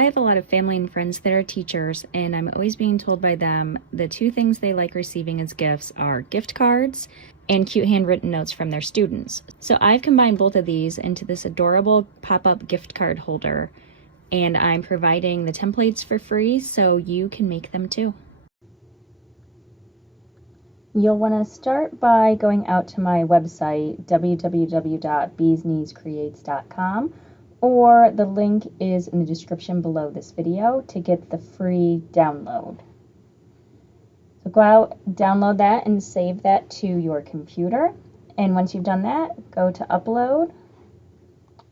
I have a lot of family and friends that are teachers, and I'm always being told by them the two things they like receiving as gifts are gift cards and cute handwritten notes from their students. So I've combined both of these into this adorable pop-up gift card holder, and I'm providing the templates for free so you can make them too. You'll want to start by going out to my website, www.beeskneescreates.com, or the link is in the description below this video to get the free download. So go out, download that, and save that to your computer. And once you've done that, go to Upload,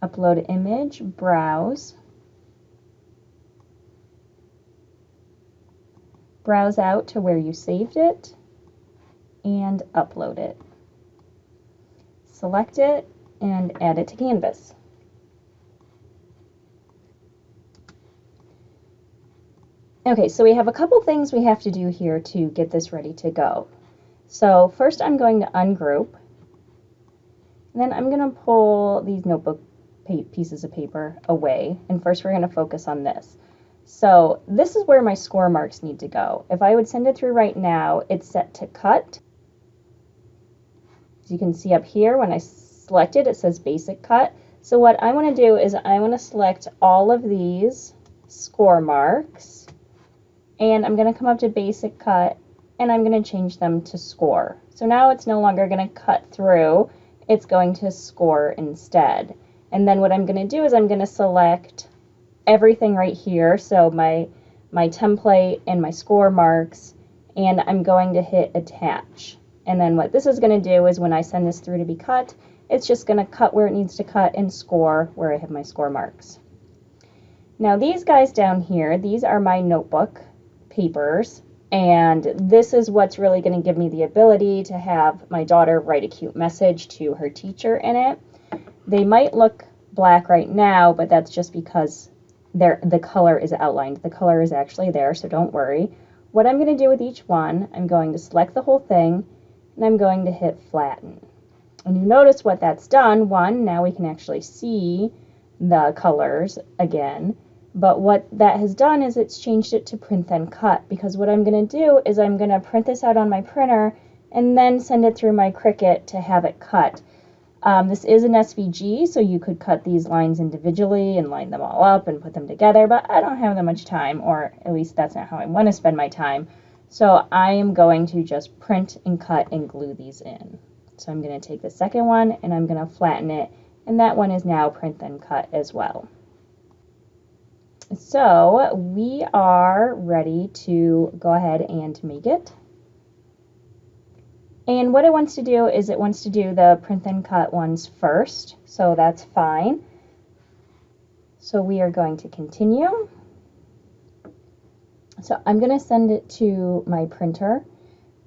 Upload Image, Browse. Browse out to where you saved it, and upload it. Select it, and add it to Canvas. Okay, so we have a couple things we have to do here to get this ready to go. So first I'm going to ungroup, and then I'm going to pull these notebook pieces of paper away, and first we're going to focus on this. So this is where my score marks need to go. If I would send it through right now, it's set to cut. As you can see up here, when I select it, it says basic cut. So what I want to do is I want to select all of these score marks, and I'm going to come up to basic cut, and I'm going to change them to score. So now it's no longer going to cut through, it's going to score instead. And then what I'm going to do is I'm going to select everything right here, so my template and my score marks, and I'm going to hit attach. And then what this is going to do is when I send this through to be cut, it's just going to cut where it needs to cut and score where I have my score marks. Now these guys down here, these are my notebook papers, and this is what's really going to give me the ability to have my daughter write a cute message to her teacher in it. They might look black right now, but that's just because the color is outlined. The color is actually there, so don't worry. What I'm going to do with each one, I'm going to select the whole thing, and I'm going to hit flatten. And you notice what that's done. One, now we can actually see the colors again. But what that has done is it's changed it to print then cut, because what I'm going to do is I'm going to print this out on my printer and then send it through my Cricut to have it cut. This is an SVG, so you could cut these lines individually and line them all up and put them together, but I don't have that much time, or at least that's not how I want to spend my time. So I am going to just print and cut and glue these in. So I'm going to take the second one and I'm going to flatten it, and that one is now print then cut as well. So we are ready to go ahead and make it. And what it wants to do is it wants to do the print then cut ones first, so that's fine. So we are going to continue. So I'm going to send it to my printer,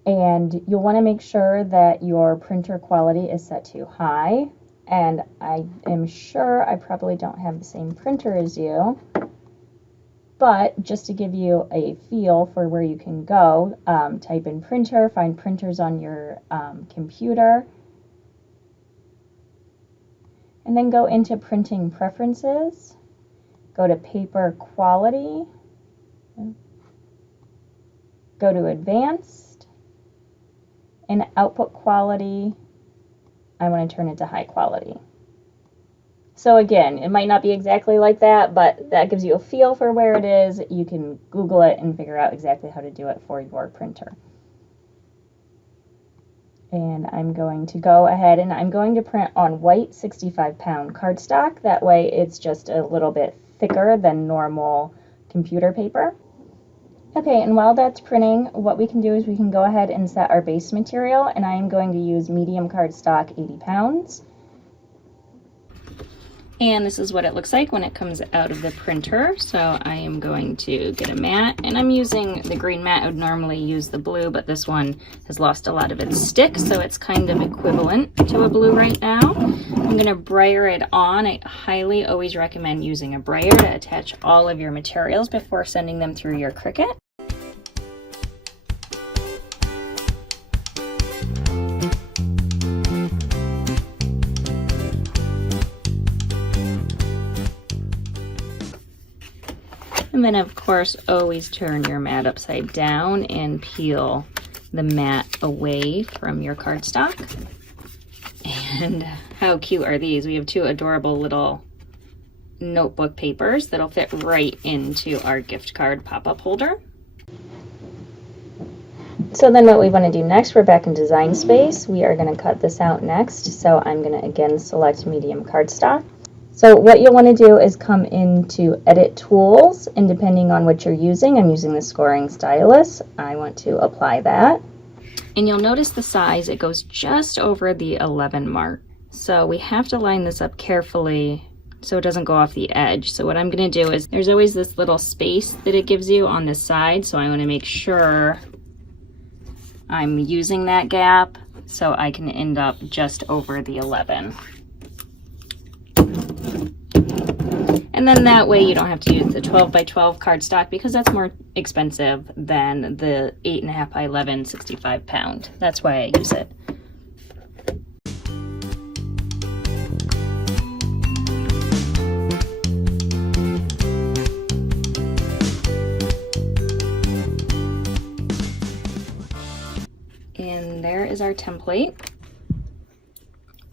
and you'll want to make sure that your printer quality is set to high. And I am sure I probably don't have the same printer as you, but just to give you a feel for where you can go, type in printer, find printers on your computer, and then go into printing preferences, go to paper quality, go to advanced, and output quality, I want to turn it to high quality. So again, it might not be exactly like that, but that gives you a feel for where it is. You can Google it and figure out exactly how to do it for your printer. And I'm going to go ahead and I'm going to print on white 65-pound cardstock. That way it's just a little bit thicker than normal computer paper. Okay, and while that's printing, what we can do is we can go ahead and set our base material, and I am going to use medium cardstock 80 pounds. And this is what it looks like when it comes out of the printer. So I am going to get a mat, and I'm using the green mat. I would normally use the blue, but this one has lost a lot of its stick, so it's kind of equivalent to a blue right now. I'm going to brayer it on. I highly always recommend using a brayer to attach all of your materials before sending them through your Cricut. And then of course, always turn your mat upside down and peel the mat away from your cardstock. And how cute are these? We have two adorable little notebook papers that'll fit right into our gift card pop-up holder. So then what we want to do next, we're back in design space. We are going to cut this out next. So I'm going to again select medium cardstock. So what you'll want to do is come into edit tools, and depending on what you're using, I'm using the scoring stylus. I want to apply that. And you'll notice the size, it goes just over the 11 mark. So we have to line this up carefully so it doesn't go off the edge. So what I'm going to do is, there's always this little space that it gives you on the side. So I want to make sure I'm using that gap so I can end up just over the 11. And then that way you don't have to use the 12 by 12 cardstock because that's more expensive than the 8.5 by 11 65 pound. That's why I use it. And there is our template.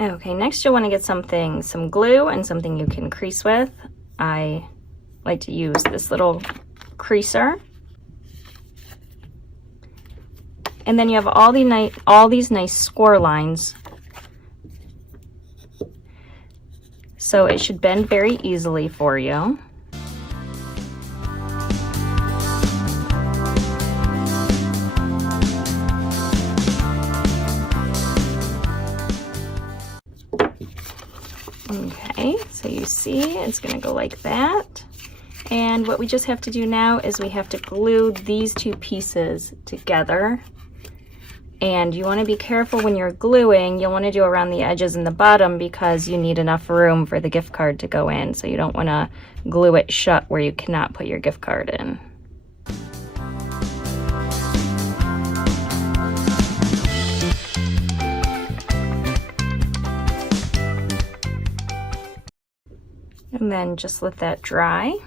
Okay, next you'll want to get some glue and something you can crease with. I like to use this little creaser. And then you have all these nice score lines. So it should bend very easily for you. Okay, so you see it's going to go like that. And what we just have to do now is we have to glue these two pieces together. And you want to be careful when you're gluing. You'll want to do around the edges and the bottom because you need enough room for the gift card to go in. So you don't want to glue it shut where you cannot put your gift card in. And then just let that dry.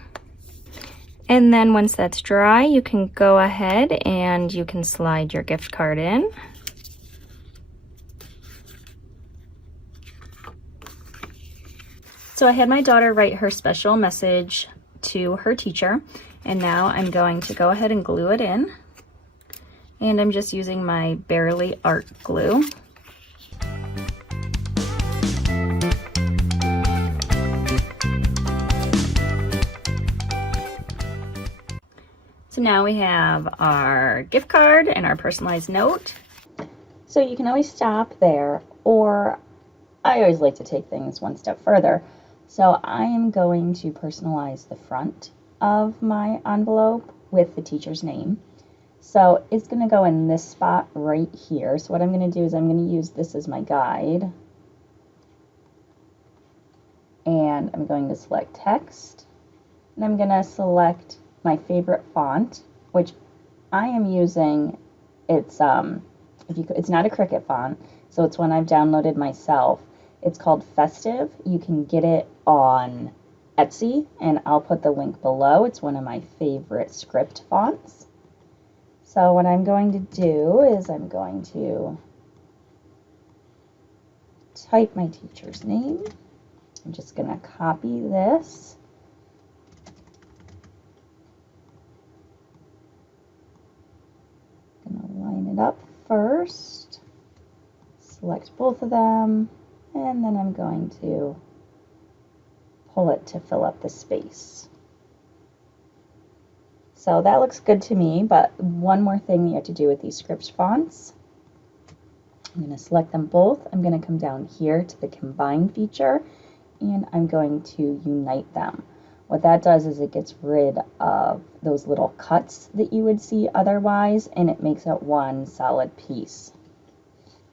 And then once that's dry, you can go ahead and you can slide your gift card in. So I had my daughter write her special message to her teacher, and now I'm going to go ahead and glue it in. And I'm just using my Barely Art glue. So now we have our gift card and our personalized note. So you can always stop there, or I always like to take things one step further. So I am going to personalize the front of my envelope with the teacher's name. So it's going to go in this spot right here. So what I'm going to do is I'm going to use this as my guide. And I'm going to select text. And I'm going to select my favorite font, which I am using. It's it's not a Cricut font, so it's one I've downloaded myself. It's called Festive. You can get it on Etsy, and I'll put the link below. It's one of my favorite script fonts. So what I'm going to do is I'm going to type my teacher's name. I'm just going to copy this. Line it up first, select both of them, and then I'm going to pull it to fill up the space. So that looks good to me, but one more thing you have to do with these script fonts. I'm going to select them both. I'm going to come down here to the combine feature, and I'm going to unite them. What that does is it gets rid of those little cuts that you would see otherwise, and it makes it one solid piece.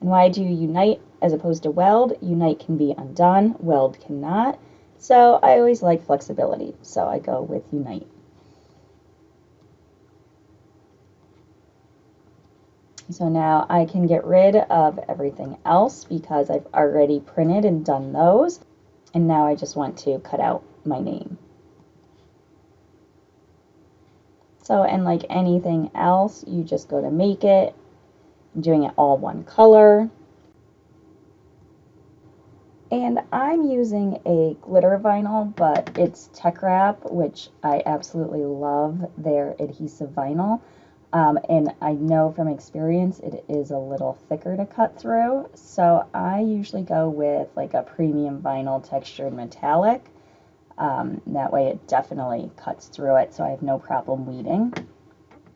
And why do you unite as opposed to weld? Unite can be undone, weld cannot. So I always like flexibility, so I go with unite. So now I can get rid of everything else because I've already printed and done those. And now I just want to cut out my name. So, and like anything else, you just go to make it, doing it all one color. And I'm using a glitter vinyl, but it's Tech Wrap, which I absolutely love their adhesive vinyl. And I know from experience it is a little thicker to cut through. So I usually go with like a premium vinyl textured metallic. That way it definitely cuts through it, so I have no problem weeding.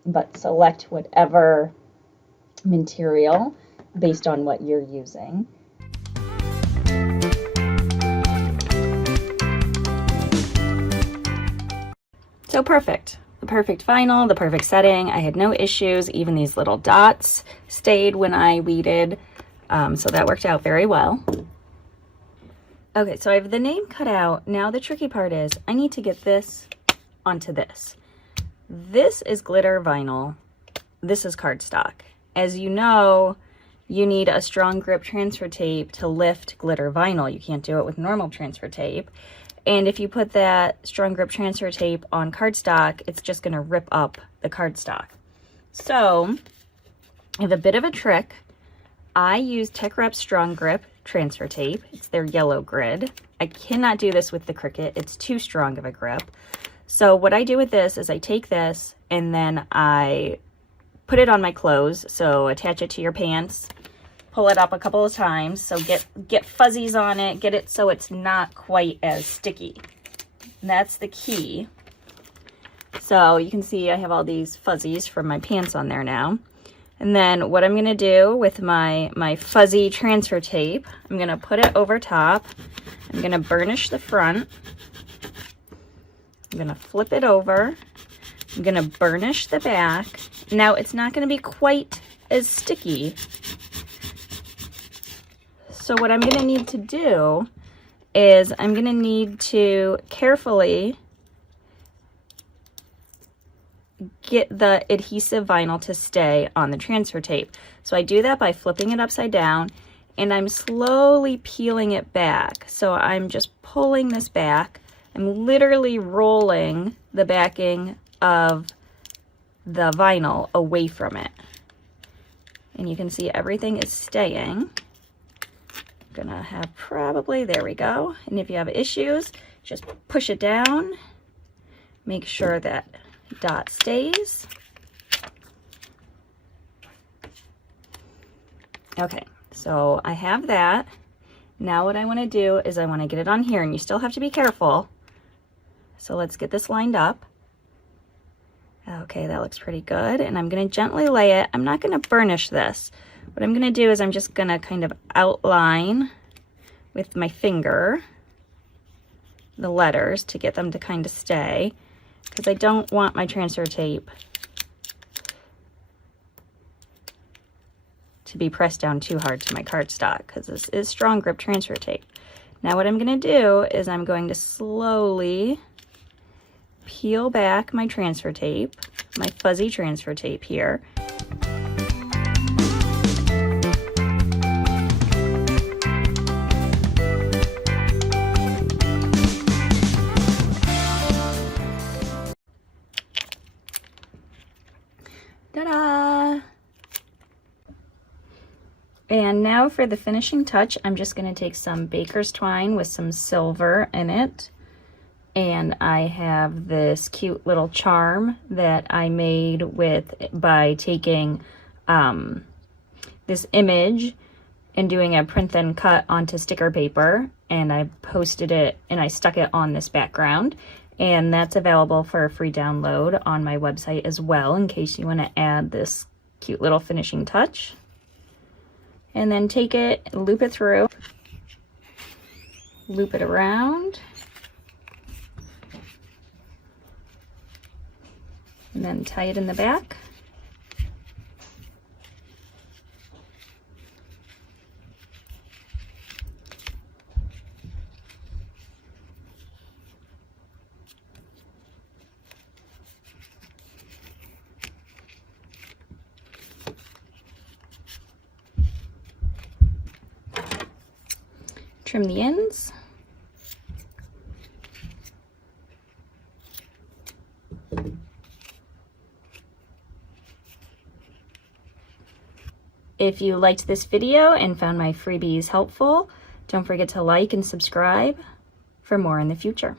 But select whatever material based on what you're using. So perfect. The perfect vinyl, the perfect setting. I had no issues. Even these little dots stayed when I weeded. So that worked out very well. Okay, so I have the name cut out. Now the tricky part is I need to get this onto this. This is glitter vinyl. This is cardstock. As you know, you need a strong grip transfer tape to lift glitter vinyl. You can't do it with normal transfer tape. And if you put that strong grip transfer tape on cardstock, it's just going to rip up the cardstock. So I have a bit of a trick. I use Tech Wrap Strong Grip transfer tape. It's their yellow grid. I cannot do this with the Cricut. It's too strong of a grip. So what I do with this is I take this and then I put it on my clothes. So attach it to your pants, pull it up a couple of times. So get fuzzies on it, get it so it's not quite as sticky. And that's the key. So you can see I have all these fuzzies from my pants on there now. And then what I'm gonna do with my fuzzy transfer tape, I'm gonna put it over top. I'm gonna burnish the front. I'm gonna flip it over. I'm gonna burnish the back. Now it's not gonna be quite as sticky. So what I'm gonna need to do is I'm gonna need to carefully get the adhesive vinyl to stay on the transfer tape. So I do that by flipping it upside down and I'm slowly peeling it back. So I'm just pulling this back. I'm literally rolling the backing of the vinyl away from it. And you can see everything is staying. I'm gonna have probably, there we go. And if you have issues, just push it down. Make sure that dot stays. Okay, so I have that. Now what I want to do is I want to get it on here, and you still have to be careful. So let's get this lined up. Okay, that looks pretty good. And I'm going to gently lay it. I'm not going to burnish this. What I'm going to do is I'm just going to kind of outline with my finger the letters to get them to kind of stay, because I don't want my transfer tape to be pressed down too hard to my cardstock, because this is strong grip transfer tape. Now what I'm going to do is I'm going to slowly peel back my transfer tape, my fuzzy transfer tape here. Ta-da! And now for the finishing touch, I'm just going to take some baker's twine with some silver in it. And I have this cute little charm that I made by taking this image and doing a print then cut onto sticker paper, and I posted it and I stuck it on this background, and that's available for a free download on my website as well, in case you want to add this cute little finishing touch. And then take it, loop it through, loop it around, and then tie it in the back. Trim the ends. If you liked this video and found my freebies helpful, don't forget to like and subscribe for more in the future.